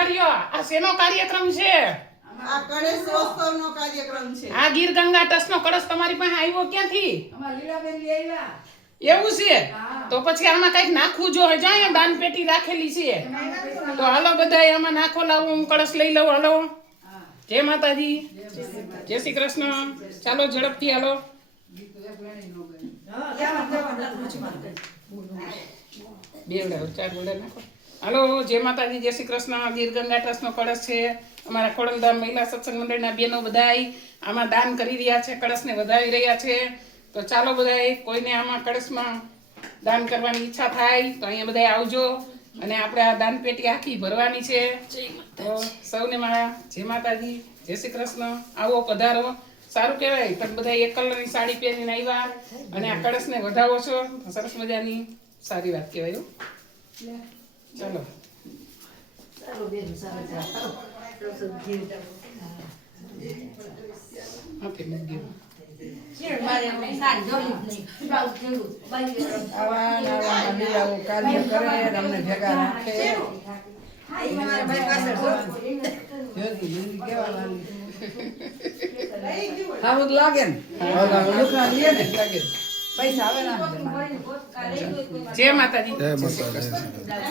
ઉભા રહ્યો. આ શેનો કાર્યક્રમ છે? આ ગણેશોત્સવનો કાર્યક્રમ છે. આ ગીર ગંગા ટ્રસ્ટનો કળશ તમારી પાસે આવ્યો ક્યાંથી? અમાર લીલાબેન લઈ આવ્યા. એવું છે? તો પછી આમાં કઈક નાખવું જો જાય દાન પેટી રાખેલી છે. તો હાલો બધાય આમાં નાખો. લાવો હું કળશ લઈ લઉં. હાલો. જય માતાજી. જય શ્રી કૃષ્ણ. ચાલો ઝડપથી હાલો. બેવડા ચાર બોલે નાખો. હાલો. જય માતાજી. જય શ્રી કૃષ્ણ. ગીર ગંગા ટ્રસ્ટનો કળશ છે. અમારા ખોડલધામ મહિલા સત્સંગ મંડળના બેનો બધાય આમાં દાન કરી રહ્યા છે, કળશને વધાવી રહ્યા છે. તો ચાલો બધાય કોઈને આમાં કળશમાં દાન કરવાની ઈચ્છા થાય તો અહીંયા બધાય આવજો અને આપણે આ દાન પેટી આખી ભરવાની છે. તો સૌને મારા જય માતાજી. જય શ્રી કૃષ્ણ. આવો પધારો. સારું કહેવાય તમે બધા એક કલરની સાડી પહેરીને આવ્યા અને આ કળશને વધાવો છો. સરસ મજાની સારી વાત કહેવાય. ચાલો આપી મૂકી. લાગે ને પૈસા આવે ને. જય માતાજી. જય માતાજી.